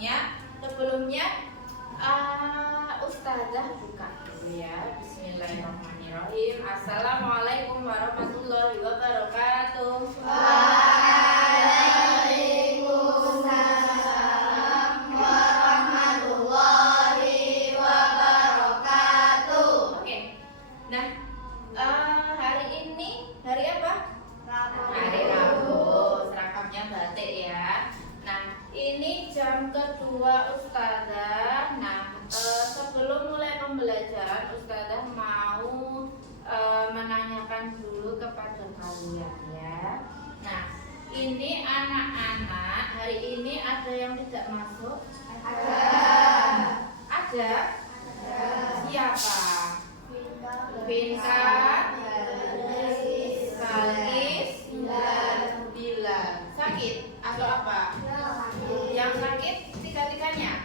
Sebelumnya Ustazah buka dulu ya. Bismillahirrahmanirrahim. Assalamualaikum warahmatullahi wabarakatuh. Waalaikumsalam warahmatullahi wabarakatuh. Oke. Nah, hari ini hari apa? Hari Rabu. Seragamnya batik ya. Nah, ini jam kedua Ustazah. Nah, sebelum mulai pembelajaran, Ustazah mau menanyakan dulu kepada kalian ya. Nah, ini anak-anak hari ini ada yang tidak masuk? Ada? Siapa? Vinka, Kalis, Bilal. Sakit atau apa? Yang sakit tiga-tiganya?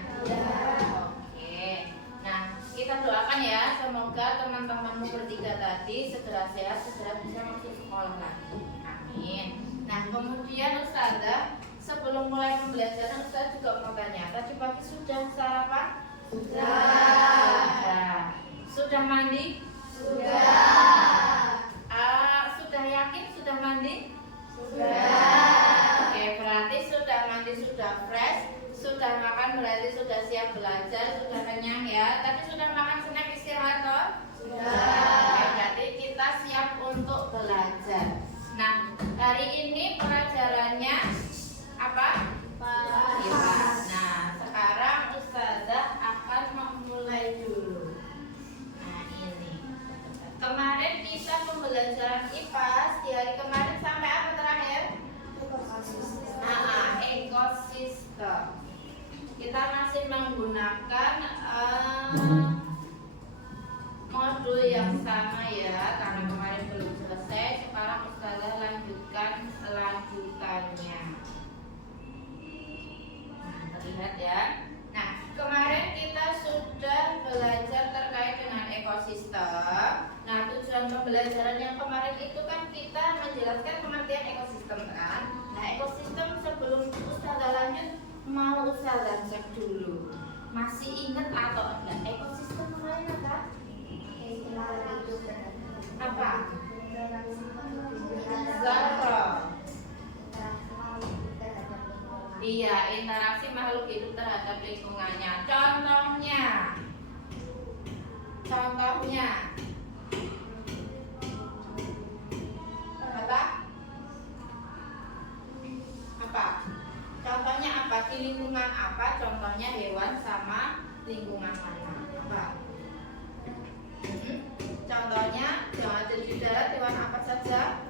Oke. Nah, kita doakan ya, semoga teman-temanmu bertiga tadi segera sehat, segera bisa masuk sekolah lagi. Amin. Nah, kemudian Ustazah, sebelum mulai pembelajaran, Ustazah juga mau tanya, tadi pagi sudah sarapan? Sudah. Sudah mandi? Sudah. Sudah yakin sudah mandi? Sudah. Oke, berarti sudah mandi, sudah fresh, sudah makan berarti sudah siap belajar, sudah kenyang ya. Tapi sudah makan snack istirahat toh? Sudah. Oke, berarti kita siap untuk belajar. Nah, hari ini pelajarannya apa? IPA. Nah, sekarang Ustazah akan memulai dulu. Nah, ini. Kemarin kita pembelajaran IPA di hari kemarin sampai apa terakhir? Ekosistem. Kita masih menggunakan modul yang sama ya, karena kemarin belum selesai. Sekarang Ustazah lanjutkan lanjutannya. Nah, terlihat ya. Nah, kemarin kita sudah belajar terkait dengan ekosistem. Nah, tujuan pembelajaran yang kemarin itu kan kita menjelaskan pengertian ekosistem kan. Nah, ekosistem sebelum Ustazah lanjut mau Ustazah cek dulu. Masih ingat atau enggak ekosistem kemarin apa? Apa? Zahra. Iya, interaksi makhluk hidup terhadap lingkungannya. Contohnya apa? Contohnya apa? Di lingkungan apa? Contohnya hewan sama lingkungan mana? Apa? Contohnya yang ada di darat hewan apa saja?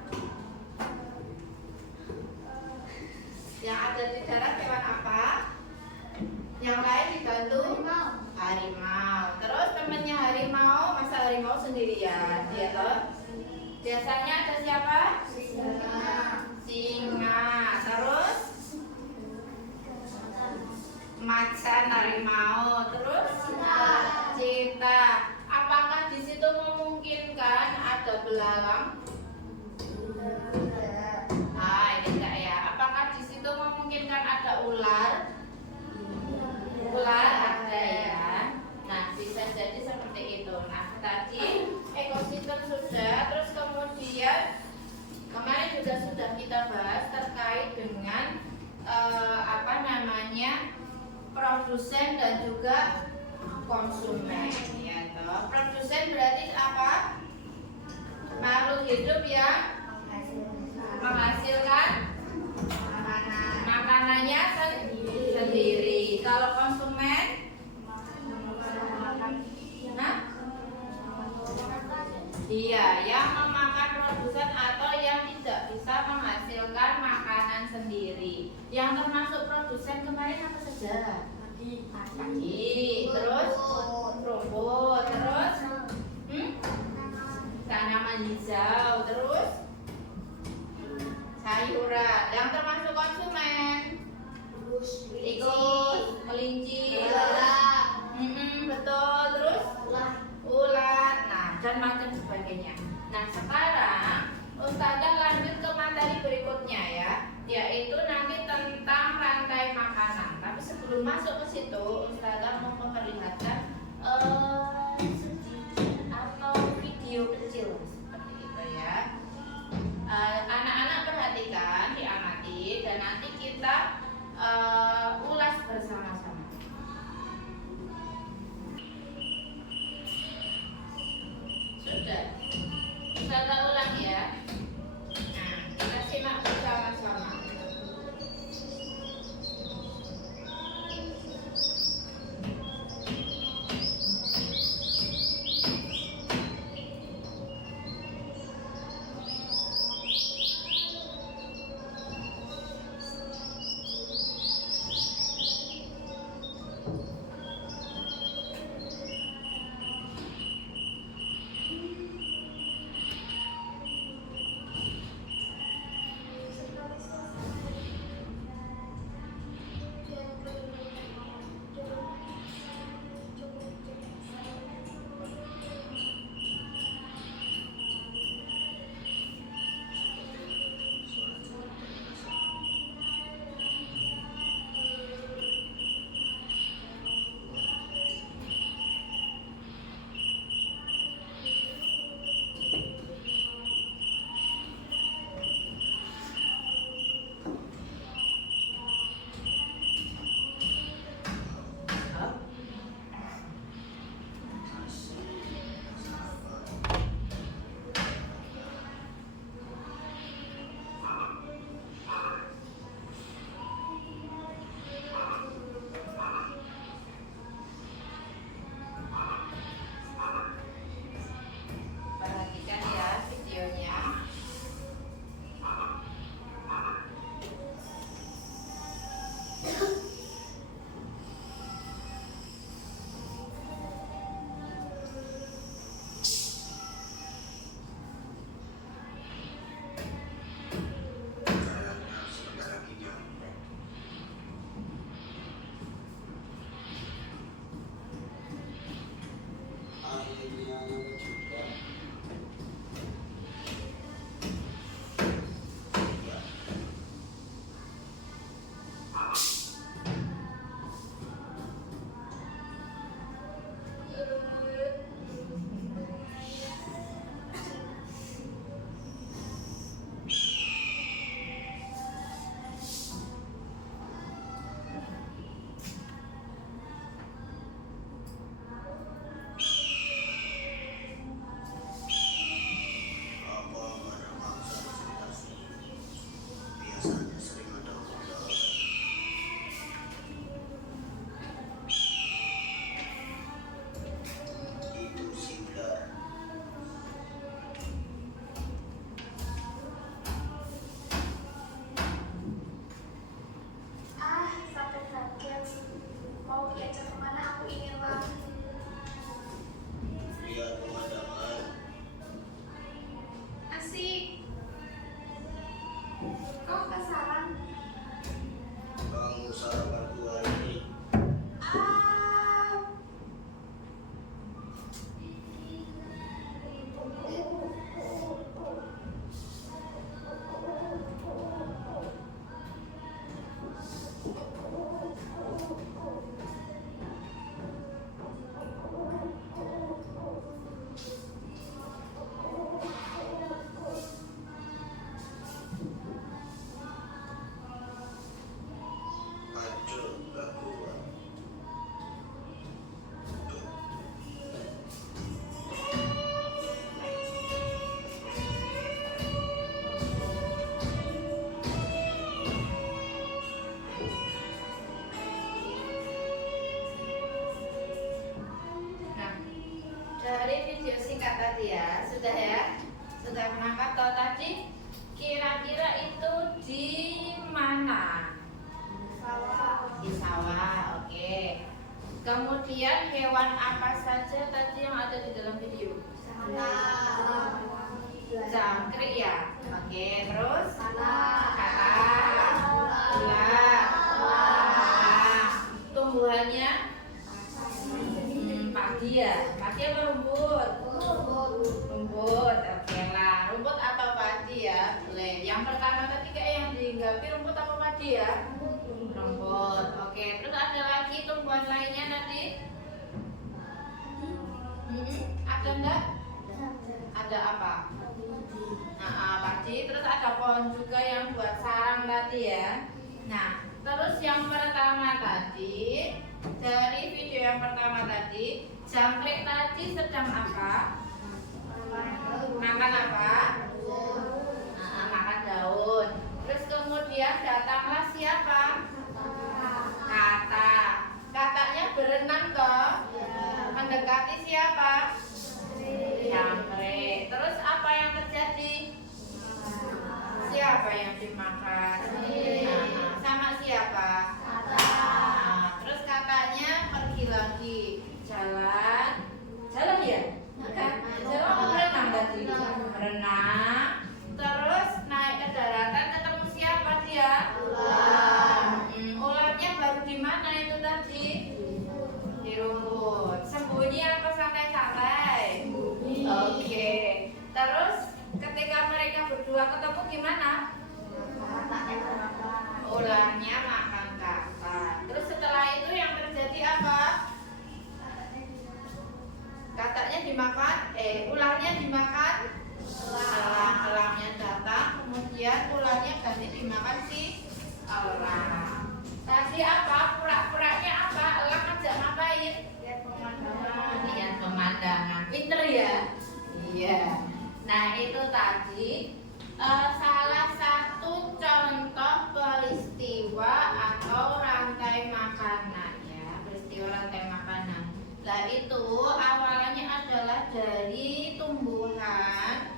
Yang ada di darat hewan apa? Yang lain dibantu? Harimau. Terus temannya harimau, masa harimau sendirian? Dia loh. Biasanya ada siapa? Singa. Terus macan harimau. Terus cita. Apakah di situ memungkinkan ada belalang? Nah, ini enggak ya. Apakah di situ memungkinkan ada ular? Ular ada ya. Nah, bisa jadi seperti itu. Nah, tadi ekosistem sudah, terus kemudian kemarin juga sudah kita bahas terkait dengan produsen dan juga konsumen ya toh. Produsen berarti apa? Makhluk hidup yang menghasilkan makanannya sendiri. Kalau konsumen, iya, yang memakan produsen atau yang tidak bisa menghasilkan makanan sendiri. Yang termasuk produsen kemarin apa saja? Padi, terus rumput, terus tanaman hijau, terus sayuran. Yang termasuk konsumen, tikus, kelinci, betul, terus ulat, nah dan macam sebagainya. Nah sekarang Ustazah lanjut ke materi berikutnya ya, yaitu nanti tentang rantai makanan. Tapi sebelum masuk ke situ, Ustazah mau memperlihatkan atau video kecil seperti itu ya. Anak-anak perhatikan, diamati, dan nanti kita ulas bersama-sama. Sudah, Ustazah ulang ya. Nah, kita simak bersama-sama. Perhatikan ya videonya. Sakit-sakit. Mau diajak kemana aku ingin lari. Lihat pemandangan. Asik. Kau ke sarang? Kamu sarapan dua ini. Ah. Aduh, gak kuat. Nah, dari video singkat tadi ya, sudah ya, sudah menangkap tahu tadi kira-kira itu di mana? Di sawah, oke. Kemudian hewan apa saja tadi yang ada di dalam video? Jangkrik ya, oke. Terus kata, ular. Nah, tumbuhannya padi ya, padi apa rumput? Rumput, oke lah. Rumput atau padi ya? Boleh. Yang pertama tadi kayak yang dihinggapi rumput apa padi ya? Rumput, oke. Terus ada lagi sarang tadi ya. Nah, terus yang pertama tadi, dari video yang pertama tadi, jangkrik tadi sedang apa? Makan apa? Makan daun. Terus kemudian datanglah siapa? Kata. Katanya berenang toh? Mendekati siapa? Jangkrik. Terus apa yang terjadi? Siapa yang dimakan? Sama siapa? Terus katanya pergi lagi. Jalan ya? Jalan berenang tadi. Berenang. Terus naik ke daratan ketemu siapa dia? Ularnya baru di mana itu tadi? Di rumput. Sembunyi apa santai-santai? Oke. Terus ketika mereka berdua ketemu gimana? Ularnya makan kata. Terus setelah itu yang terjadi apa? Katanya dimakan, ularnya dimakan. Elangnya datang, kemudian ularnya ganti dimakan si elang. Tadi apa? Pura-puranya apa? Elang ngajak ngapain? Lihat pemandangan. Pinter ya? Iya. Nah itu tadi salah satu contoh peristiwa atau rantai makanan ya, peristiwa rantai makanan. Nah itu awalnya adalah dari tumbuhan.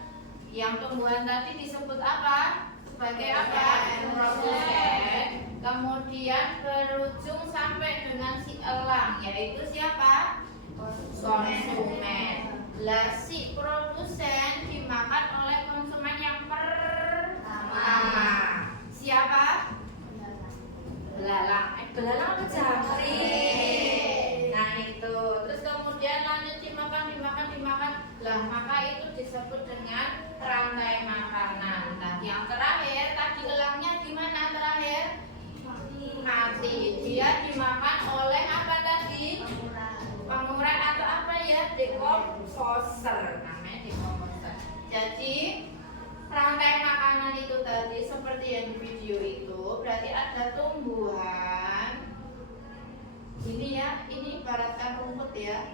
Yang tumbuhan tadi disebut apa? Sebagai apa? Produsen. Kemudian berujung sampai dengan si elang, yaitu siapa? Konsumen. Lah si produsen dimakan oleh konsumen yang pertama. Siapa? Belalang. Belalang apa jangkrik? Nah itu. Terus kemudian lanjut dimakan. Lah maka itu disebut dengan rantai makanan. Nah yang terakhir tadi elangnya gimana terakhir? Mati. Dia dimakan oleh apa tadi? Pengurai atau apa ya? Decomposer. Namanya decomposer. Jadi rantai makanan itu tadi seperti yang di video itu berarti ada tumbuhan. Ini ya, ini ibaratkan rumput ya.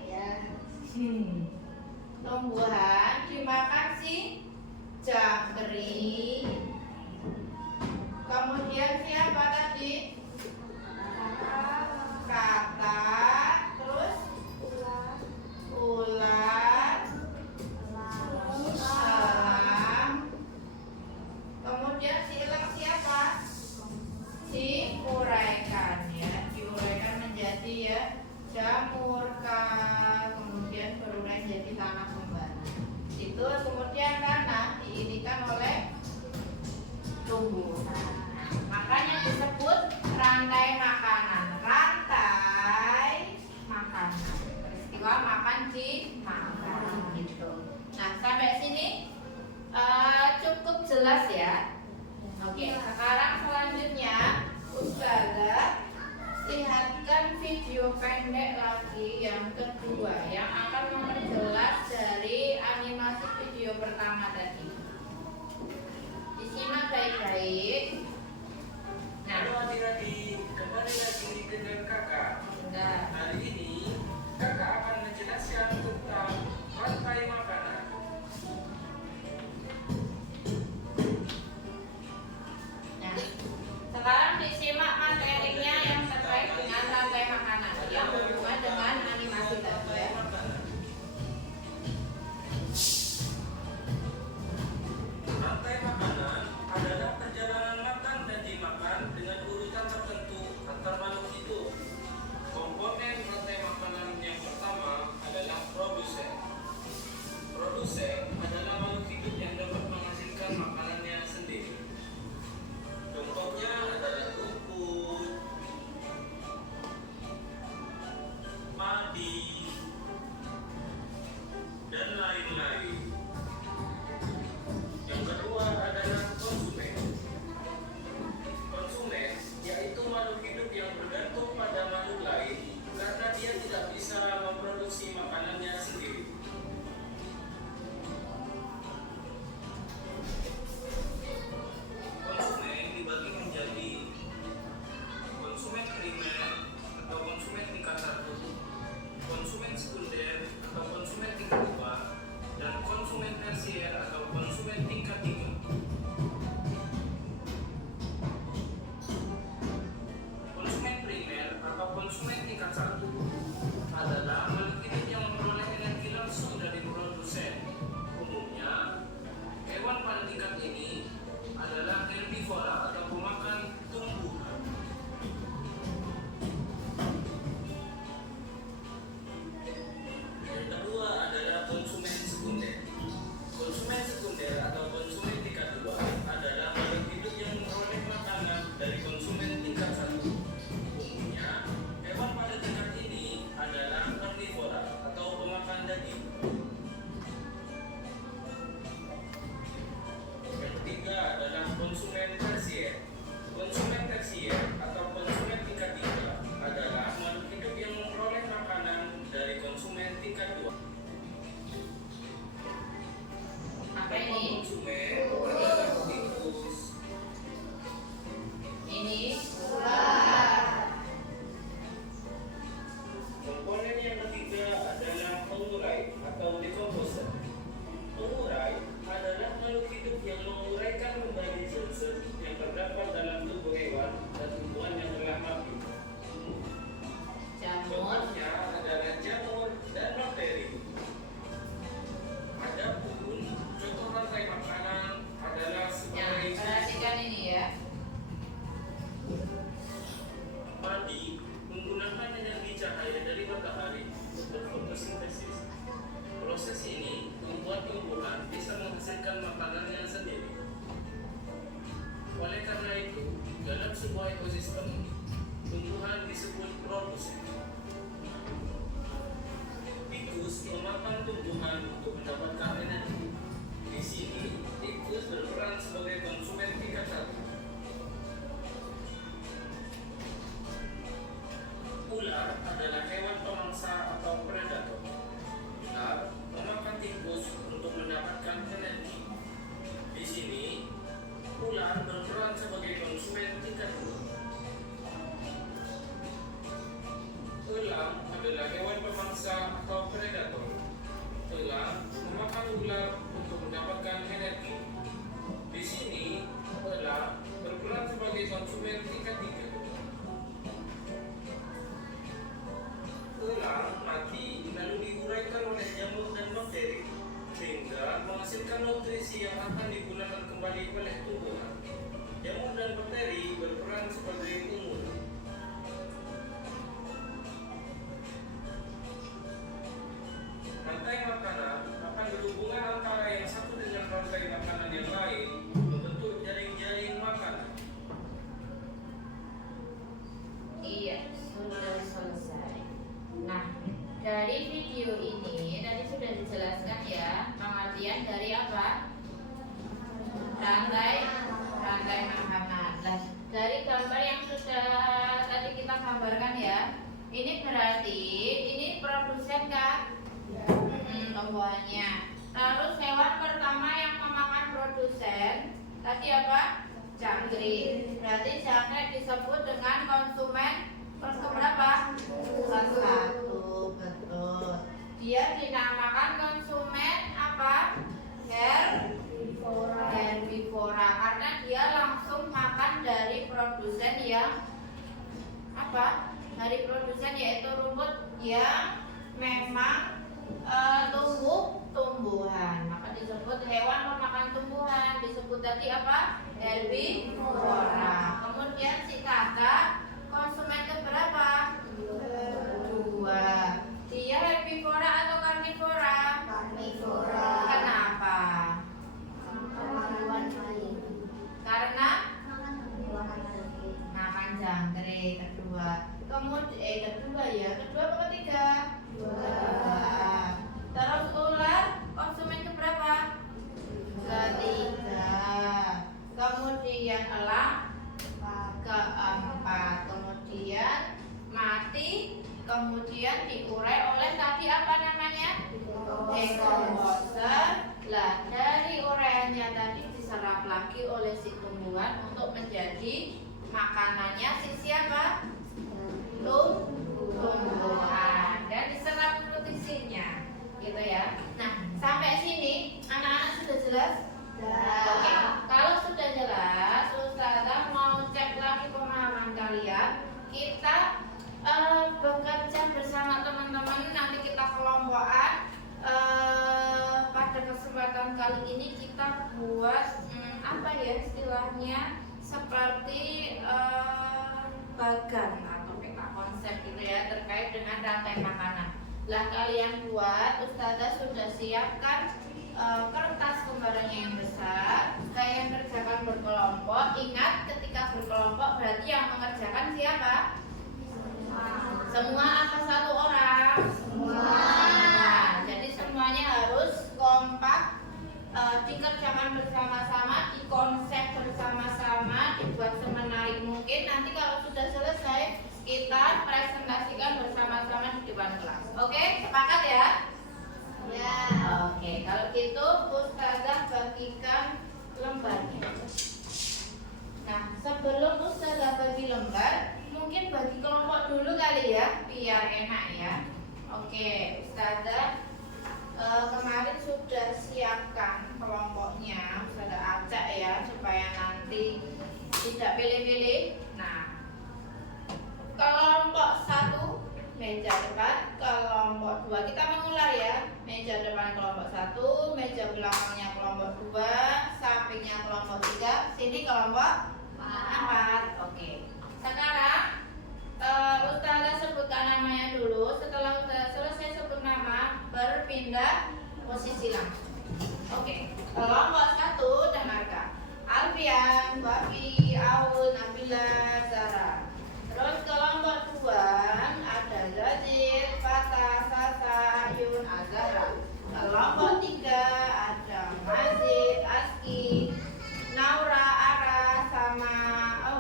Tumbuhan dimakan si jangkrik. Kemudian siapa tadi? Kata. Terus ular. Elang. Kemudian si elang siapa? Diuraikan ya, diuraikan menjadi ya jamurka, kemudian berurai jadi tanah pembara. Itu kemudian tanah diinikan oleh tumbuhan. Makanya disebut rantai makanan. Rantai makanan. Peristiwa makan dimakan gitu. Nah sampai sini cukup jelas ya. Oke, sekarang selanjutnya Ustazah lihatkan video pendek lagi yang kedua yang akan memperjelas dari animasi video pertama tadi. Disimak baik-baik. Nah, adik-adik, kembali lagi dengan kakak. Nah, Hari ini kakak akan menjelaskan tentang rantai makanan. nah, sekarang disimak materinya yang terkait dengan rantai makanan yang berhubungan dengan animasi tadi ya. Rantai makanan adalah perjalanan makan dan dimakan dengan urutan tertentu antar makhluk hidup. Komponen rantai makanan yang pertama adalah produsen. Produsen adalah makhluk hidup yang dapat menghasilkan makanannya sendiri. Contohnya adalah rumput, satu adalah makhluk hidup yang memperoleh energi langsung dari produsen. Umumnya, hewan pada tingkat ini adalah herbivora atau pemakan tumbuhan. Yang kedua adalah konsumen sekunder. Konsumen sekunder atau konsumen tingkat 2 adalah makhluk hidup yang memperoleh makanan dari konsumen tingkat 1. Umumnya, hewan pada tingkat ini adalah karnivora atau pemakan daging. Yang ketiga adalah konsumen tersier. Konsumen tersier atau konsumen tingkat 3 adalah makhluk hidup yang memperoleh makanan dari konsumen tingkat 2. Apa ini? Konsumen adalah tikus. Ini Komponen yang ketiga adalah pengurai atau decomposer. Pengurai adalah makhluk hidup yang menguraikan kembali zat-zat yang terdapat dalam tubuh hewan dan tumbuhan yang telah mati. jamur. Contohnya adalah jamur dan bakteri. Adapun contoh rantai makanan adalah Nah, sebagai perhatikan ini ya. padi menggunakan energi cahaya dari matahari untuk fotosintesis. Proses ini membuat tumbuhan bisa menghasilkan makanannya sendiri. Oleh karena itu, dalam sebuah ekosistem, tumbuhan disebut produsen. Tikus memakan tumbuhan untuk mendapatkan energi. Di sini, tikus berperan sebagai konsumen tingkat 1. Ular adalah hewan pemangsa atau predator. Ular memakan tikus untuk mendapatkan energi. Di sini, ular berperan sebagai konsumen tingkat 2. Elang adalah hewan pemangsa atau predator. Elang memakan ular untuk mendapatkan energi. Di sini, elang berperan sebagai konsumen tingkat 3. Elang mati lalu diuraikan oleh jamur dan bakteri sehingga menghasilkan nutrisi yang akan digunakan kembali oleh tumbuhan. Jamur dan bakteri berperan sebagai pengurai. Rantai makanan akan berhubungan antara yang satu dengan rantai makanan yang lain membentuk jaring-jaring makanan. Iya, sudah selesai. Nah, dari video ini tadi sudah dijelaskan ya pengertian dari apa? Rantai makanan. Nah, dari gambar yang sudah tadi kita gambarkan ya, ini berarti ini produsen kan? Tumbuhannya. Terus hewan pertama yang memakan produsen tadi apa? Jangkrik. Berarti jangkrik disebut dengan konsumen berapa? Satu, betul. Dia dinamakan konsumen apa? Herbivora karena dia langsung makan dari produsen yang apa? Dari produsen yaitu rumput yang memang tumbuhan. Maka disebut hewan pemakan tumbuhan. Disebut tadi apa? Herbivora. Kemudian si kakak konsumen keberapa? 2. Dia herbivora atau karnivora? Karnivora. Kenapa? Karena makan jangkrik. Kedua. Kedua ya. Kedua apa ketiga? 2. Terus ular konsumen keberapa? Ketiga. Kemudian elang keempat. Kemudian mati. Kemudian diurai oleh tadi apa namanya? Decomposer. Lah dari uraiannya tadi diserap lagi oleh si tumbuhan untuk menjadi makanannya si siapa? Tumbuhan. Dan diserap nutrisinya, gitu ya. Nah sampai sini anak-anak sudah jelas? Oke. Kalau sudah jelas, Ustazah mau cek lagi pemahaman kalian. Kita bekerja ini kita buat apa ya istilahnya seperti bagan atau peta konsep gitu ya terkait dengan rantai makanan. Lah kalian buat, Ustazah sudah siapkan kertas lembarannya yang besar. Kalian kerjakan berkelompok. Ingat ketika berkelompok berarti yang mengerjakan siapa? Semua apa satu orang? Semua. Nah, jadi semuanya harus kompak, dikerjakan bersama-sama, dikonsep bersama-sama, dibuat semenarik mungkin. Nanti kalau sudah selesai kita presentasikan bersama-sama di depan kelas. Oke, sepakat ya? Ya. Oke, kalau gitu Ustazah bagikan lembarnya. Nah, sebelum Ustazah bagi lembar, mungkin bagi kelompok dulu kali ya, biar enak ya. Oke, Ustazah kemarin sudah siapkan kelompoknya, Ustazah acak ya, supaya nanti tidak pilih-pilih. Nah, kelompok 1 meja depan, kelompok 2 kita mengular ya. Meja depan kelompok 1, meja belakangnya kelompok 2, sampingnya kelompok 3, sini kelompok 4. Oke. Sekarang Ustazah sebutkan namanya dulu. Setelah Ustazah selesai sebut nama, berpindah posisi langsung. Oke. Kelompok 1 dengarkan. Alfian, Wafi, Aul, Nabila, Zara. Terus kelompok 2 ada Zajid, Fatah, Sasa, Ayun, Azhara. Kelompok 3 ada Mazid, Aski, Naura, Ara, sama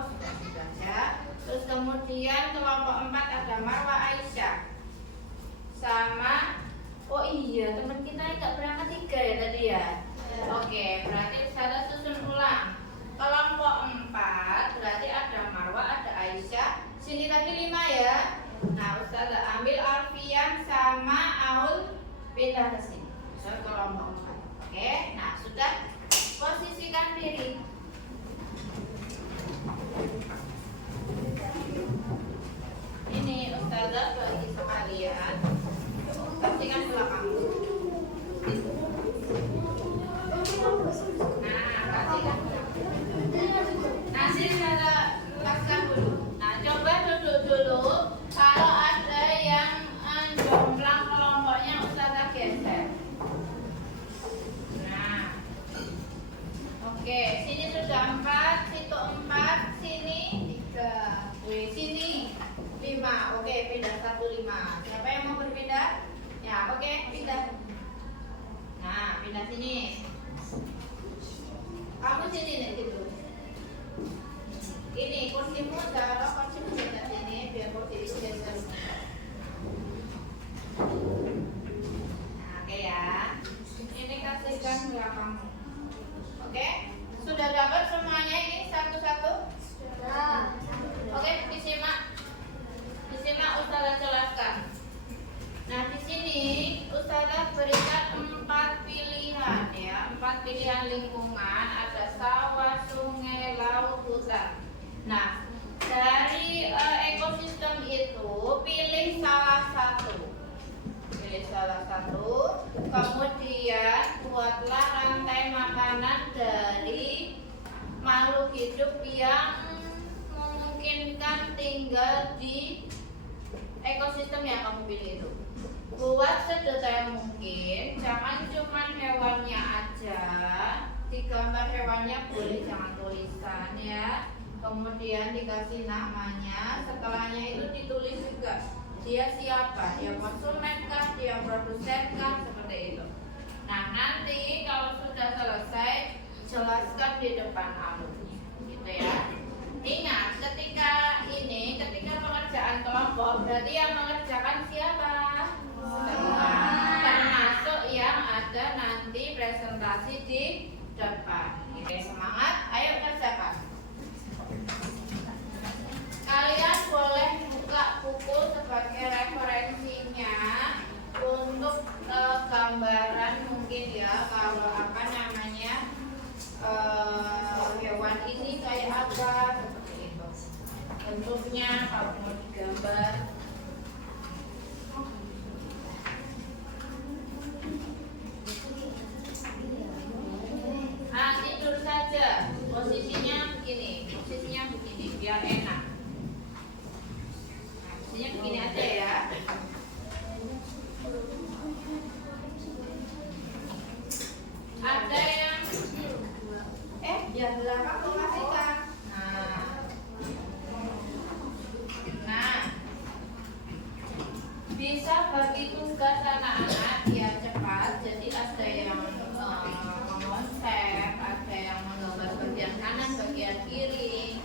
sudah ya. Terus kemudian kelompok 4 ada Marwa, Aisyah, sama teman kita nggak berangkat 3 ya tadi ya. Oke, berarti Ustazah susun ulang. Kelompok 4 berarti ada Marwa, ada Aisyah. Sini tadi 5 ya. Nah, Ustazah ambil Alfian sama Aul pindah ke sini. So, kelompok 4. Oke, nah sudah posisikan diri. Ini Ustazah bagi sekalian. Pastikan belakang. Nah, sini ada paskan dulu. Nah, coba duduk dulu. Kalau ada yang jomplang kelompoknya, Ustazah geser. Nah, oke. Sini sudah 4, situ 4, sini 3. Wih, sini 5. Oke, pindah 1, 5. Siapa yang mau berpindah? Ya, oke, pindah. Nah, pindah sini. Kamu sini nih gitu. Ini kursimu taruh kursimu di sini biar kursi itu geser. Nah, oke ya. Ini kasihkan belakangmu. Oke? Sudah dapat semuanya ini satu-satu? Sudah. Oke, disimak. Disimak Ustazah jelaskan. Nah, di sini Ustazah berikan 4 pilihan ya, 4 pilihan lingkungan, ada sawah, sungai, laut, hutan. Nah, dari ekosistem itu pilih salah satu. Pilih salah satu, kemudian buatlah rantai makanan dari makhluk hidup yang memungkinkan tinggal di ekosistem yang kamu pilih itu. Buat sedetail mungkin, jangan cuma hewannya aja, digambar hewannya boleh, jangan tulisan ya. Kemudian dikasih namanya, setelahnya itu ditulis juga dia siapa, dia konsumen kah, dia produsen kah, seperti itu. Nah, nanti kalau sudah selesai, jelaskan di depan alumni, gitu ya. Ingat, ketika pengerjaan kelompok, berarti yang mengerjakan siapa? Semua. Termasuk yang ada nanti presentasi di depan. Oke, semangat, ayo kerjakan. Kalian boleh buka buku sebagai referensinya untuk gambaran mungkin ya, kalau apa namanya hewan ini kayak apa, seperti itu bentuknya kalau mau digambar. biar enak. Nah, biasanya begini aja ya. Ada yang biar belakang mau kasihkan. Nah, bisa bagi tugas anak-anak biar cepat. Jadi ada yang mengonsep, ada yang menggambar bagian kanan, bagian kiri.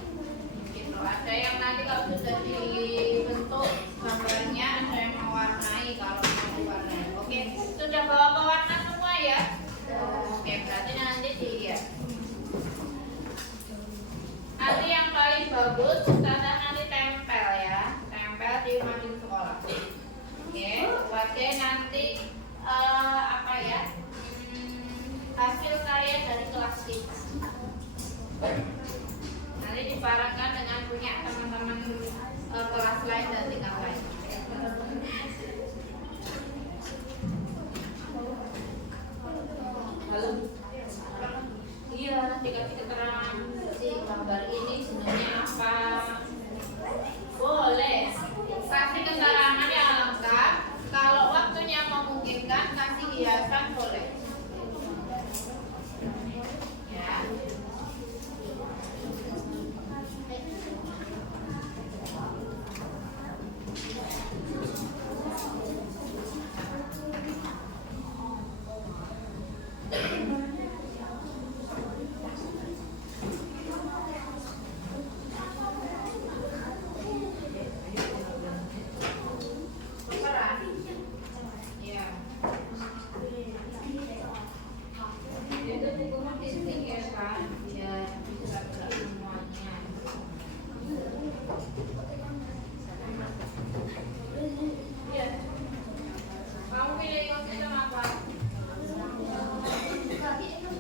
Gitu. Ada yang nanti kalau sudah dibentuk gambarnya, ada yang mewarnai kalau mau diwarnai. Oke, sudah bawa pewarna semua ya? Oke, berarti nanti dilihat. Nanti yang paling bagus Ustazah nanti tempel ya, tempel di mading sekolah. Oke, sebagai nanti apa ya, hasil karya dari kelas kita. Nanti dibarengkan dengan punya teman-teman kelas lain dan tingkat lain. Halo. Iya, dikasih keterangan si gambar ini sebenarnya apa? Boleh. Kasih keterangan yang lengkap. Kalau waktunya memungkinkan, kasih hiasan boleh. Ya. Peran. Ya. Itu buku fisik ya kan? Ya, bisa semuanya. Ya. Kamu pilih ekosistem apa?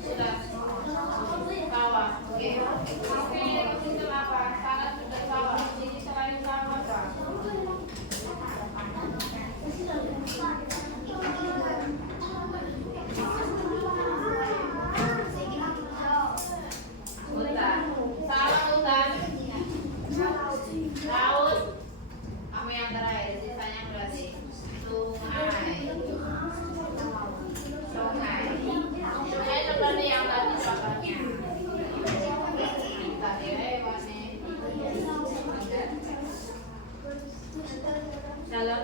Sudah. Sawah. Oke. Kamu pilih ekosistem apa? Sangat sudah sawah. Jadi selain sawah apa? Hutan. Salah hutan. Laut. Kamu yang terakhir. Sisanya berarti sungai. Sungai. Sungai seperti yang tadi contohnya. Tadi hewannya. Dalam.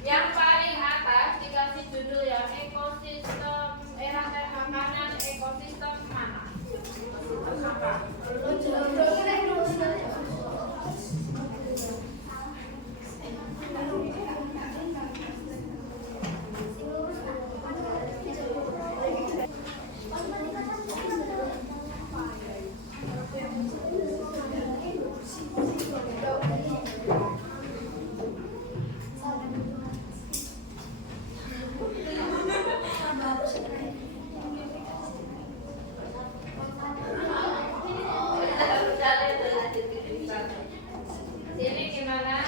Yang paling atas dikasih judul ya, ekosistem rantai makanan, ekosistem mana? Apa? Ini gimana?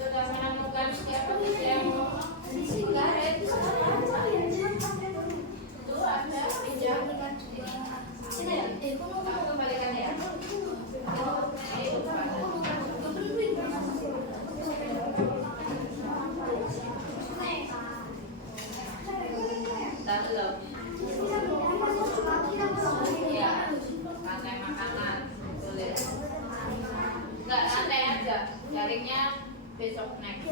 Sudah menemukan siapa yang sigaret? Itu ada pinjam. Sini ya. Kamu kembalikan ya. Tak belum. Iya. Rantai makanan. Boleh. Enggak, rantai aja. Jaringnya besok next.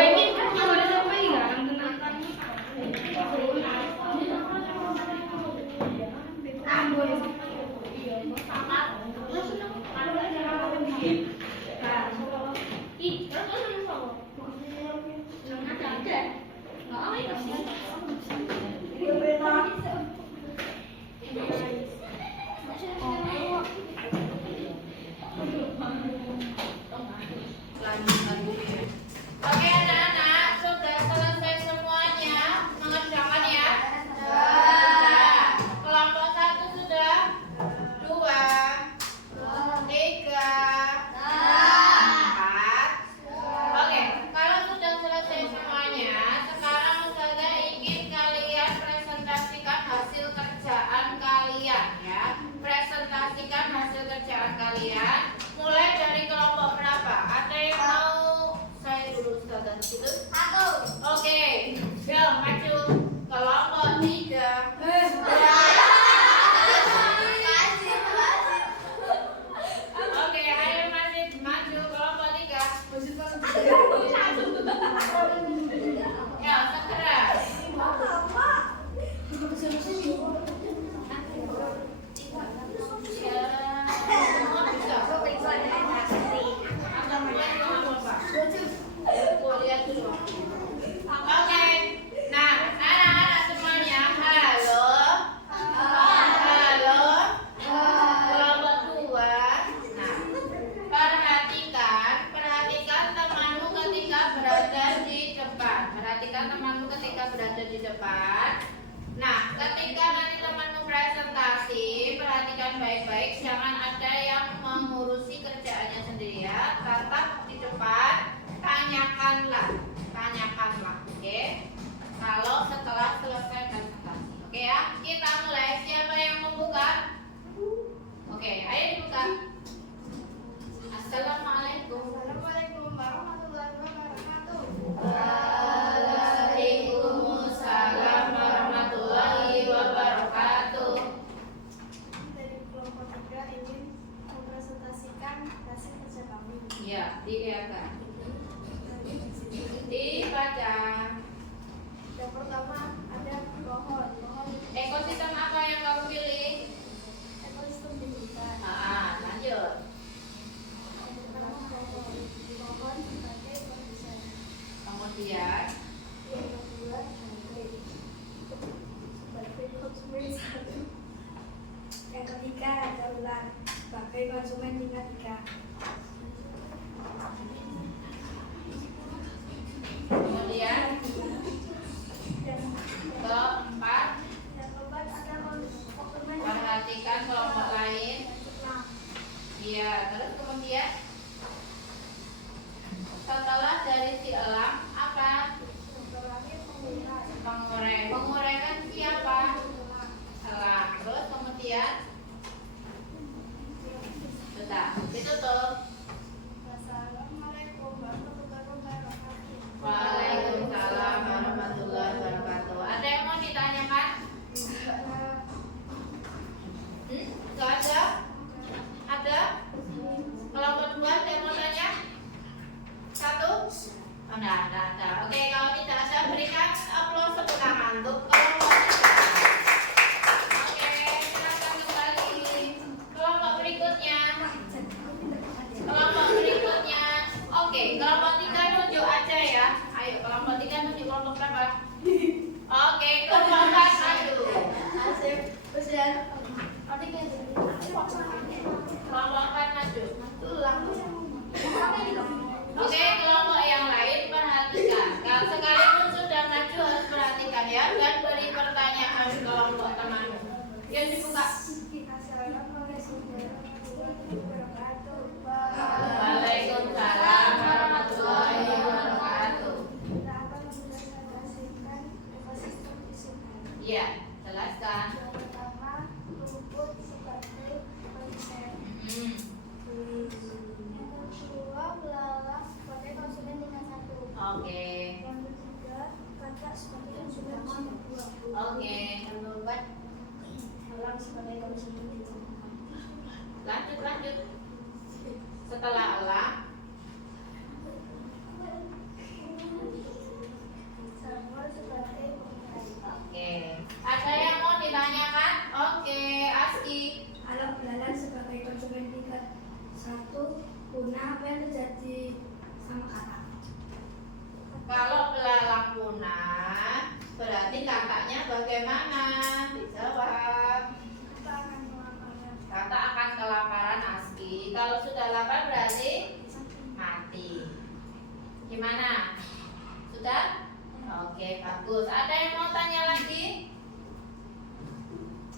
Ini kemudian yang kedua sebagai konsumen satu, yang ketiga adalah sebagai konsumen tingkat 3. kemudian Dan keempat, yang keempat ada konsumen perhatikan kelompok lain. Iya, terus kemudian setelah dari si elang apa? Pengurai. Pengurai kan siapa? Elang. Terus kemudian sudah ditutup. Assalamualaikum warahmatullahi wabarakatuh. Waalaikumsalam warahmatullahi wabarakatuh. Ada yang mau ditanyakan? Nggak ada? Ada? Kelompok 2 ada yang mau tanya? 1? Oh, enggak ada. Oke, kalau tidak ada berikan aplaus tepuk tangan untuk kelompok 3. Oke, silakan kembali. Kelompok berikutnya. Kelompok berikutnya. Oke, kelompok 3 nunjuk aja ya. Ayo, kelompok 3 nunjuk kelompok berapa? Oke, kelompok 4 maju. Kelompok 4 maju. Oke, kelompok yang lain perhatikan. Kalau sekalipun sudah maju harus perhatikan ya dan beri pertanyaan kelompok teman. Yang dibuka. Waalaikumsalam warahmatullahi wabarakatuh. Kita akan menjelaskan ekosistem di sungai. Iya, jelaskan. Yang pertama, rumput sebagai konsep. Yang kedua, belalang sebagai konsumen tingkat 1. Oke. Yang ketiga, katak sebagai konsumen tingkat 2. Oke. Yang keempat, elang sebagai konsumen tingkat 4. Lanjut. Setelah elang, Samuel sebagai pengurai. oke. Ada yang mau ditanyakan? Oke, Aski. Kalau belalang sebagai konsumen tingkat 1, punah, apa yang terjadi sama katak? Kalau belalang punah, berarti kakaknya bagaimana? Dijawab. Kita akan melakukannya. Kata akan kelaparan Aski. Kalau sudah lapar berarti mati. Gimana? Sudah? Oke, bagus. Ada yang mau tanya lagi?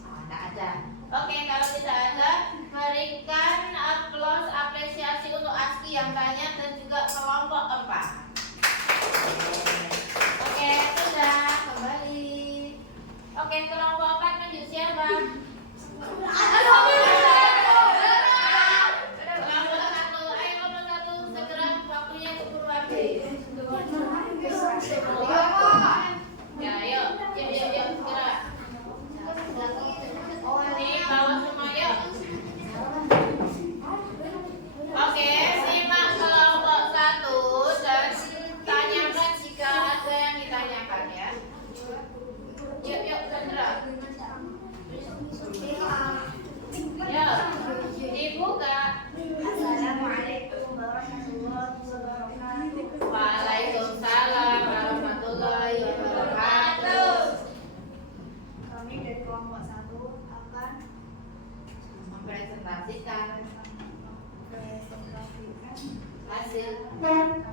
Oh, enggak ada. Oke, kalau tidak ada, berikan aplaus apresiasi untuk Aski yang tanya dan juga kelompok 4. Oke, sudah kembali. Oke, kelompok 4 menunjuk siapa? Kelompok 1, segera waktunya keburu habis. Ya, yuk, segera. Nih, bawa semua yuk. Oke, simak kelompok 1 dan tanyakan jika ada yang ditanyakan ya. Yuk, segera. Yuk, dibuka. Assalamualaikum warahmatullahi wabarakatuh. Waalaikumsalam warahmatullahi wabarakatuh. Kami dari kelompok 1 akan Mempresentasikan mempresentasikan hasil. kami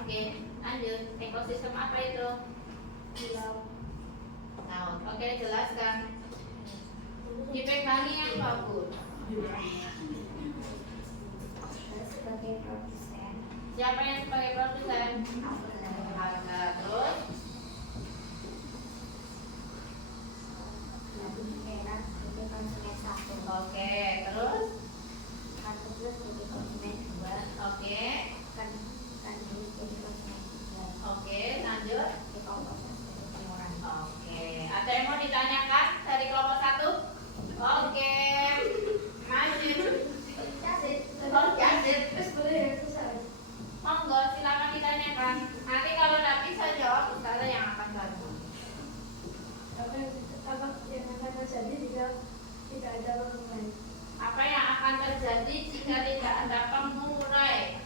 Oke, lanjut. Ekosistem apa itu? pulau. Laut. Oke, jelaskan. Dipegangi yang bagus. Sebagai produsen, Siapa yang sebagai produsen? Harga. Terus merah sebagai konsumen 1, oke, terus kartu plus sebagai konsumen 2, oke, kan sebagai konsumen 3, oke, lanjut. di kelompok 1 sebagai pengeluaran. Oke, ada yang mau ditanyakan dari kelompok 1? Oke, maju. Oh, Yazid. Terus boleh ya, selesai. Monggo, silakan ditanyakan. Nanti kalau tidak bisa jawab, Ustazah yang akan bantu. Apa yang akan terjadi jika tidak ada konsumen? Apa yang akan terjadi jika tidak ada pengurai?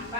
Apa?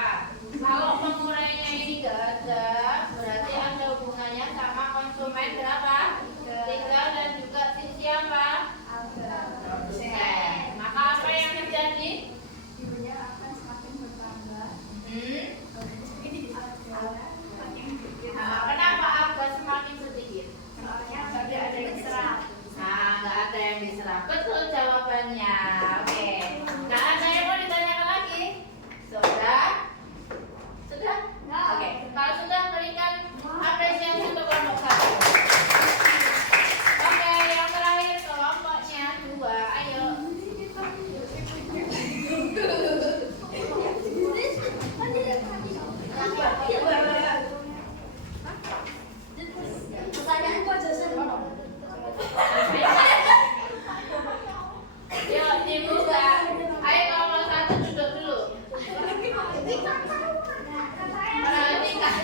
Perhatikan.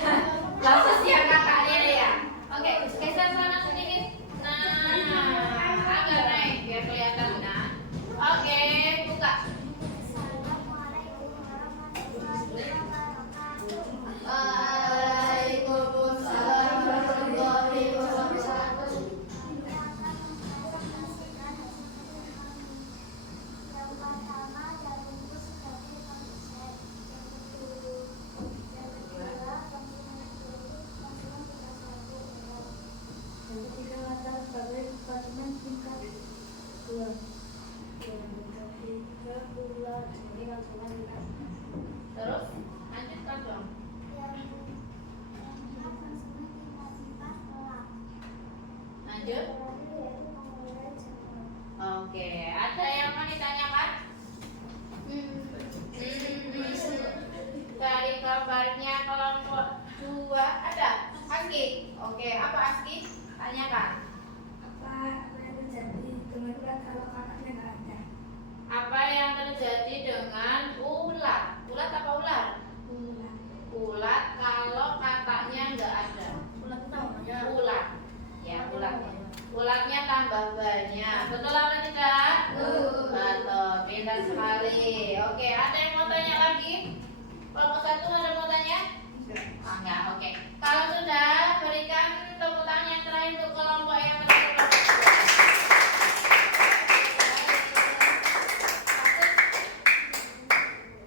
Bagus ya kakaknya ya. Oke, geser sana sedikit. Nah, agak naik biar kelihatan. Nah, oke, buka. Waalaikumsalam warahmatullahi wabarakatuh. Yang pertama jadulku sebagai konsep, yang kedua konsumen kredit konsumen tingkat 1 Yang ketiga latar sebagai konsumen tingkat 2. Yang ketiga ular sebagai konsumen tingkat 1. Terus lanjutkan dong. yang keempat konsumen tingkat 4 kelak Lanjut. terakhir yaitu pengeluaran jadwal. Oke, ada yang mau ditanyakan? Dari gambarnya kelompok 2 ada? Aski? Oke, apa Aski? Tanyakan. Apa yang terjadi dengan ular kalau kakaknya nggak ada? Apa yang terjadi dengan ulat? Ulat apa ular? Ular. Ulat kalau kakaknya nggak ada. Ular itu namanya. Ulat. Ya, ulatnya. Ulatnya tambah banyak. Betul apa tidak? Betul. Pintar sekali. Oke, ada yang mau tanya lagi? Kelompok 1 ada yang mau tanya? Enggak, oke. Kalau sudah, berikan tepuk tangan yang terakhir untuk kelompok yang terakhir.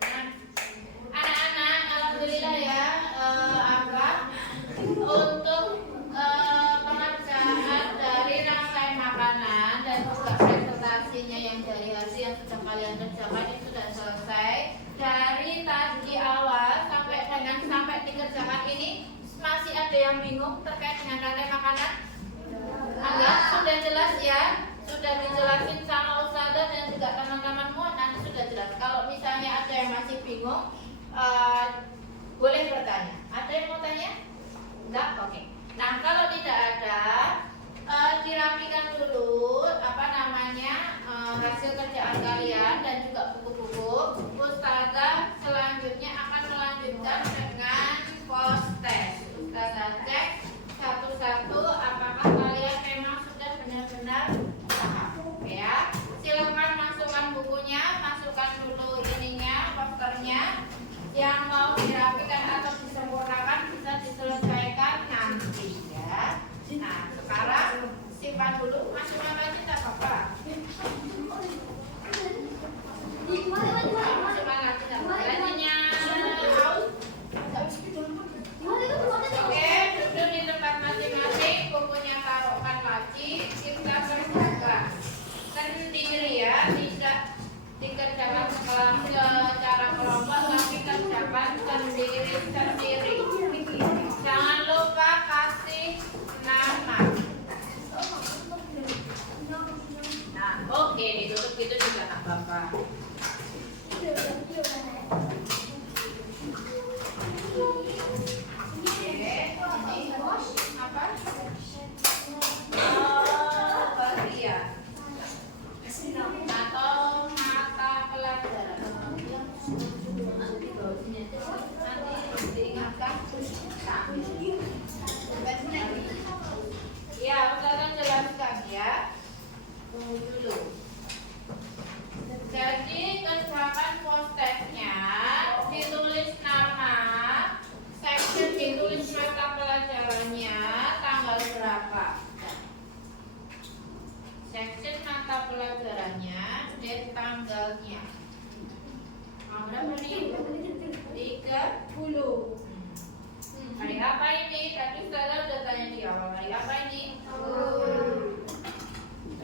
Nah, anak-anak, alhamdulillah ya, untuk pengerjaan dari rangkaian makanan dan juga presentasinya yang dari hasil yang sudah kalian kerjakan ini sudah selesai. Dari tadi awal sampai dikerjakan ini masih ada yang bingung terkait dengan rantai makanan? Anggap sudah jelas ya, sudah dijelasin sama Ustazah dan juga teman-temanmu nanti sudah jelas. Kalau misalnya ada yang masih bingung, boleh bertanya. Ada yang mau tanya? Enggak? Oke. Nah, kalau tidak ada, dirapikan dulu hasil kerjaan kalian dan juga buku-buku. Ustazah selanjutnya akan melanjutkan dengan post test. Ustazah cek satu-satu apakah kalian memang sudah benar-benar paham ya. Silakan masukkan bukunya, masukkan dulu posternya. Yang mau dirapikan atau disempurnakan bisa diselesaikan nanti ya. Nah, sekarang simpan dulu, masukkan lagi tak apa-apa. Masukkan lagi tak apa-apa. Lainnya out. Oke, duduk di tempat masing-masing, bukunya taruhkan lagi, kita kerjakan sendiri ya, tidak dikerjakan secara kelompok, tapi kerjakan sendiri-sendiri. Jangan lupa kasih nama. Nah, oke, ditutup gitu juga tak apa-apa. Apa? Bagian atau mata pelajaran. Nanti diingatkan. Ya, Ustazah jelaskan ya. Tunggu dulu. Jadi kerjakan post testnya, ditulis nama, section ditulis mata pelajarannya, tanggal berapa. Section mata pelajarannya dan tanggalnya. Berapa nih? 30. Hari apa ini? Tadi Ustazah udah tanya di awal. Hari apa ini?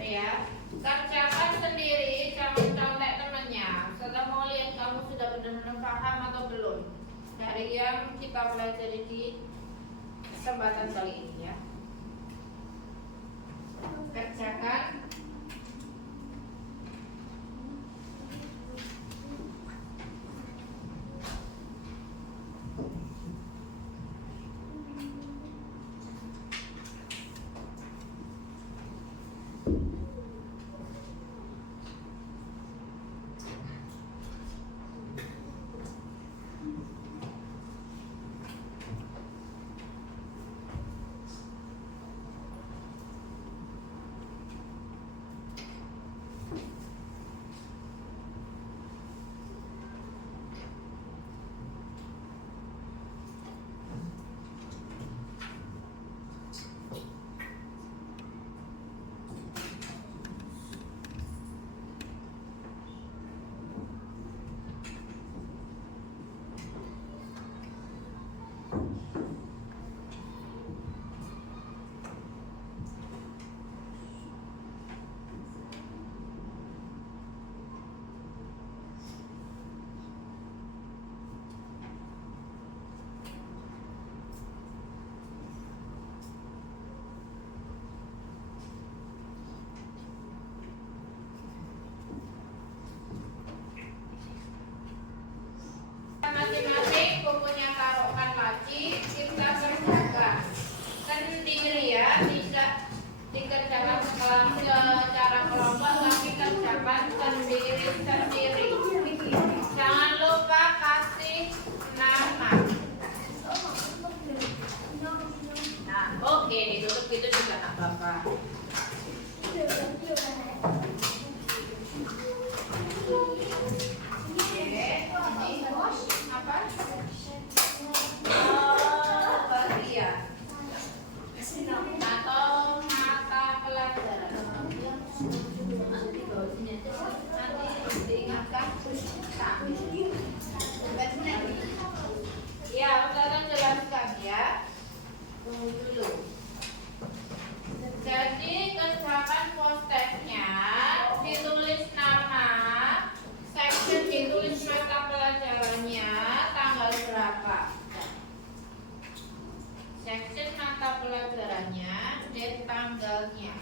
Ya, kerjakan sendiri, jangan contek temannya. Ustazah mau lihat kamu sudah benar-benar paham atau belum dari yang kita pelajari di kesempatan kali ini ya. Kerjakan. Masing-masing bukunya taruhkan lagi, kita kerjakan sendiri ya, tidak dikerjakan secara kelompok tapi kerjakan sendiri-sendiri. Jangan lupa kasih nama. Nah, oke, ditutup gitu juga tak apa-apa. Apa? Oh, bagian atau mata pelajaran. Nanti diingatkan. Ya, Ustazah jelaskan ya. Tunggu dulu. Jadi kerjakan post-testnya, ditulis nama, section ditulis mata pelajarannya, tanggal berapa. Section mata pelajarannya dan tanggalnya.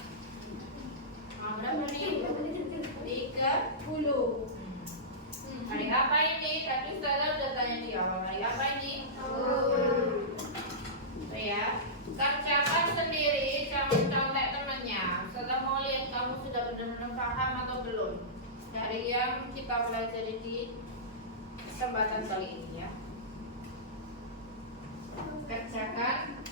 Berapa nih? 30. Hari apa ini? Tadi Ustazah udah tanya di awal. Hari apa ini? Tuh ya. Kerjakan sendiri, jangan contek temannya. Ustazah mau lihat kamu sudah benar-benar paham atau belum dari yang kita pelajari di kesempatan kali ini ya. Kerjakan.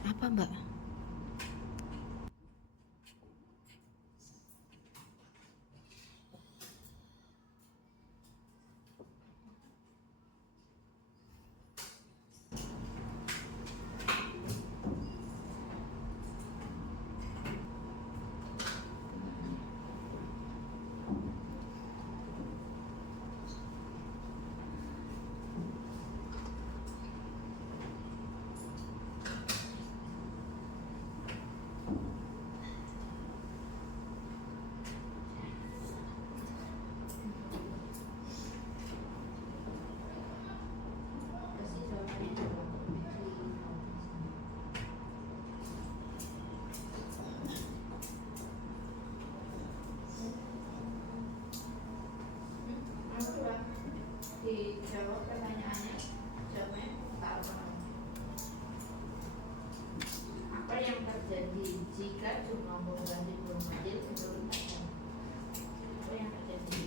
Apa Mbak? Dijawab pertanyaannya, jawabnya taruh. Apa yang terjadi jika jumlah pengganti belum adil menurut Anda? Apa yang terjadi?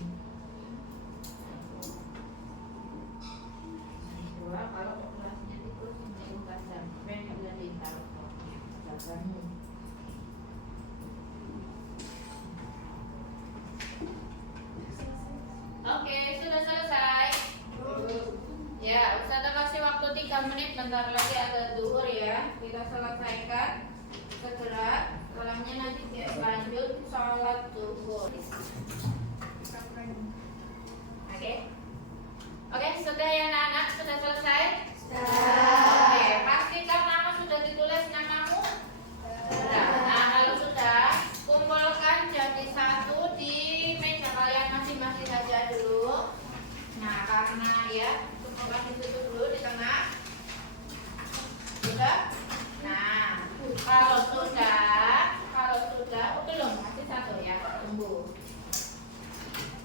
Dua, kalau populasinya tikus menurunkan sampai bila ditaruh jawabanmu. Oke, sudah selesai. Ya, Ustazah kasih waktu 3 menit, bentar lagi ada zuhur ya. Kita selesaikan segera. Setelahnya nanti lanjut sholat zuhur. ya, tunggu.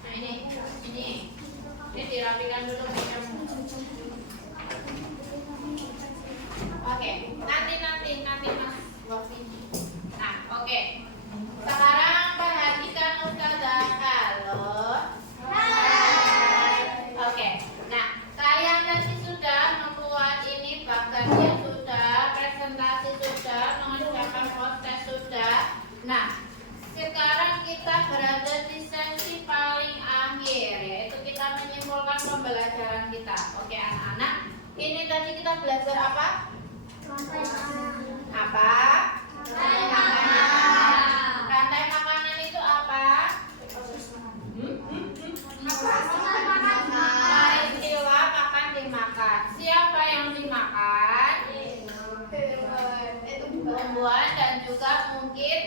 Nah ini dirapikan dulu mejanya. Oke, nanti Mas Wafi. Nah, oke. Sekarang perhatikan Ustazah kalau oke. Nah, kalian tadi sudah membuat ini bagannya sudah, presentasi sudah, mengerjakan poster sudah. Nah, sekarang kita berada di sesi paling akhir, yaitu kita menyimpulkan pembelajaran kita. Oke, anak-anak, ini tadi kita belajar apa? Apa? Rantai makanan. Rantai makanan itu apa? Peristiwa makan dimakan. Siapa yang dimakan? Tumbuhan dan juga mungkin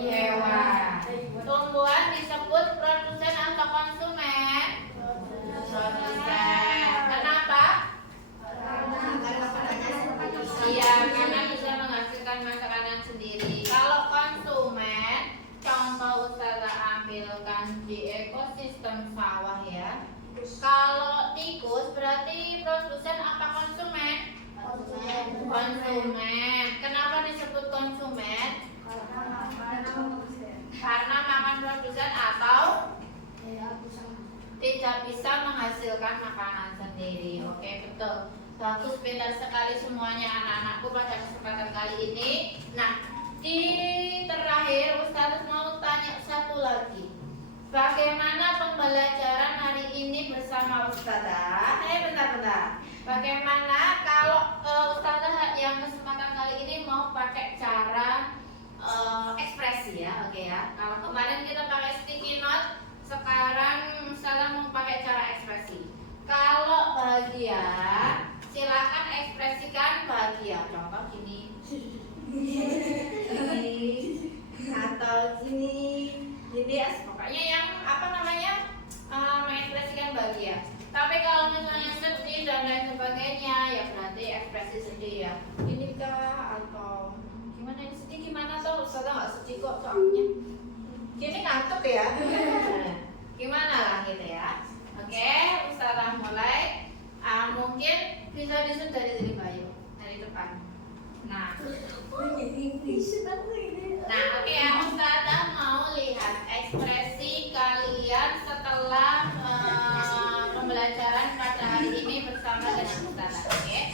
hewan. Tumbuhan disebut produsen atau konsumen? Produsen. Kenapa? Iya, karena bisa menghasilkan makanan sendiri. Kalau konsumen, contoh Ustazah ambilkan di ekosistem sawah ya. Kalau tikus berarti produsen apa konsumen? Konsumen. Kenapa disebut konsumen? Karena makan produsen atau tidak bisa menghasilkan makanan sendiri. Oke, betul. Bagus, pintar sekali semuanya anak-anakku pada kesempatan kali ini. Nah, di terakhir Ustaz mau tanya satu lagi. Bagaimana pembelajaran hari ini bersama Ustazah? Bentar. Bagaimana kalau Ustazah yang kesempatan kali ini mau pakai cara ekspresi ya, oke ya. Kalau kemarin kita pakai sticky note, sekarang Ustazah mau pakai cara ekspresi. Kalau bahagia, silakan ekspresikan bahagia. Contoh gini, atau gini ya. Pokoknya yang apa namanya mengekspresikan bahagia. Tapi kalau misalnya sedih dan lain sebagainya, ya berarti ekspresi sedih ya. Ini kah atau gimana? Ini sedih gimana tuh? Ustazah nggak sedih kok soalnya. Gini ngantuk ya. Gimana lah gitu ya. Oke, Ustazah mulai. Mungkin bisa disut dari sini Bayu, dari depan. Nah, oke ya, Ustazah mau lihat ekspresi kalian setelah pembelajaran pada hari ini bersama dengan Ustazah. Oke,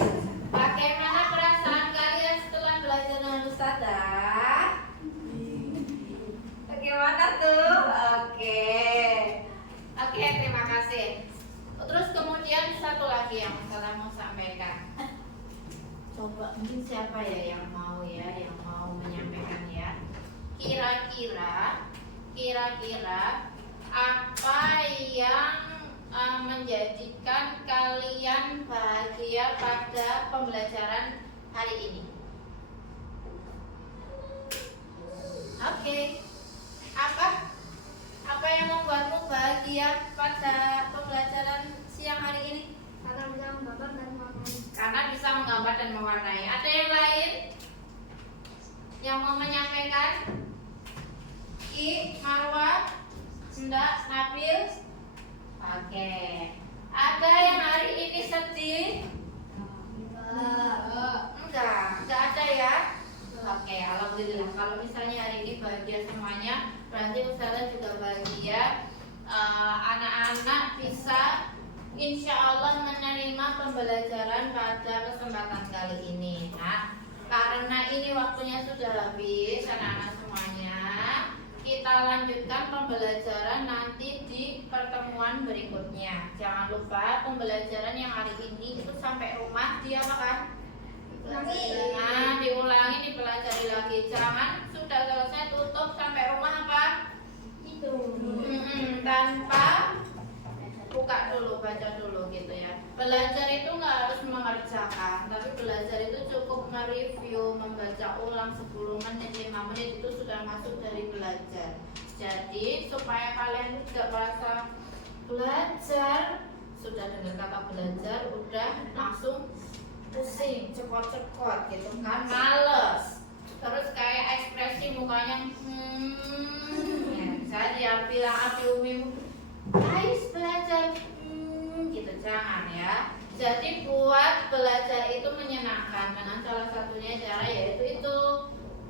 bagaimana perasaan kalian setelah belajar dengan Ustazah? Bagaimana tuh? Oke, terima kasih. Terus kemudian satu lagi yang Ustazah mau sampaikan. Coba mungkin siapa ya yang mau menyampaikan ya. Kira-kira apa yang menjadikan kalian bahagia pada pembelajaran hari ini? Oke. Apa yang membuatmu bahagia pada pembelajaran siang hari ini? Karena bisa menggambar dan mewarnai. Ada yang lain yang mau menyampaikan? Marwa, Nda, Nabil. Oke. Ada yang hari ini sedih? Enggak ada ya. Oke, alhamdulillah. Kalau misalnya hari ini bahagia semuanya, berarti Ustazah juga bahagia. Anak-anak bisa insya Allah menerima pembelajaran pada kesempatan kali ini. Nah, karena ini waktunya sudah habis, anak-anak semuanya, kita lanjutkan pembelajaran nanti di pertemuan berikutnya. Jangan lupa pembelajaran yang hari ini itu sampai rumah diapakan? Nah, diulangi, dipelajari lagi. Jangan sudah selesai tutup sampai rumah apa? Tanpa buka dulu, baca dulu gitu ya. Belajar itu nggak harus mengerjakan, tapi belajar itu cukup mereview, membaca ulang 10 menit, 5 menit itu sudah masuk dari belajar. Jadi supaya kalian tidak merasa belajar, sudah dengar kata belajar, udah langsung pusing, cekot-cekot gitu kan, males. Terus kayak ekspresi mukanya ya, bisa bilang Abi Umi Ais belajar gitu, jangan ya. Jadi buat belajar itu menyenangkan, dan salah satunya cara yaitu itu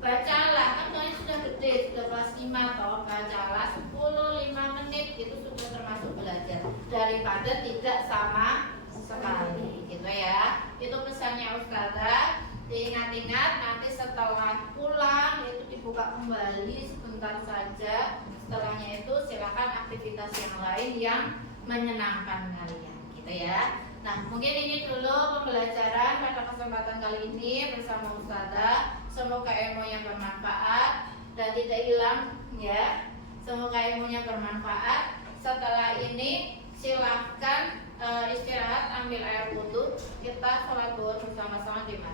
bacalah, kan kalian sudah gede, sudah kelas 5 toh, bacalah 10-5 menit itu sudah termasuk belajar daripada tidak sama sekali gitu ya. Itu pesannya Ustazah. Diingat-ingat nanti setelah pulang itu dibuka kembali sebentar saja. Setelahnya itu silakan aktivitas yang lain yang menyenangkan kalian gitu ya. Nah, mungkin ini dulu pembelajaran pada kesempatan kali ini bersama Ustazah. Semoga ilmunya bermanfaat dan tidak hilang ya. Semoga ilmunya bermanfaat. Setelah ini silahkan istirahat, ambil air wudhu, kita sholat zuhur bersama-sama di masjid.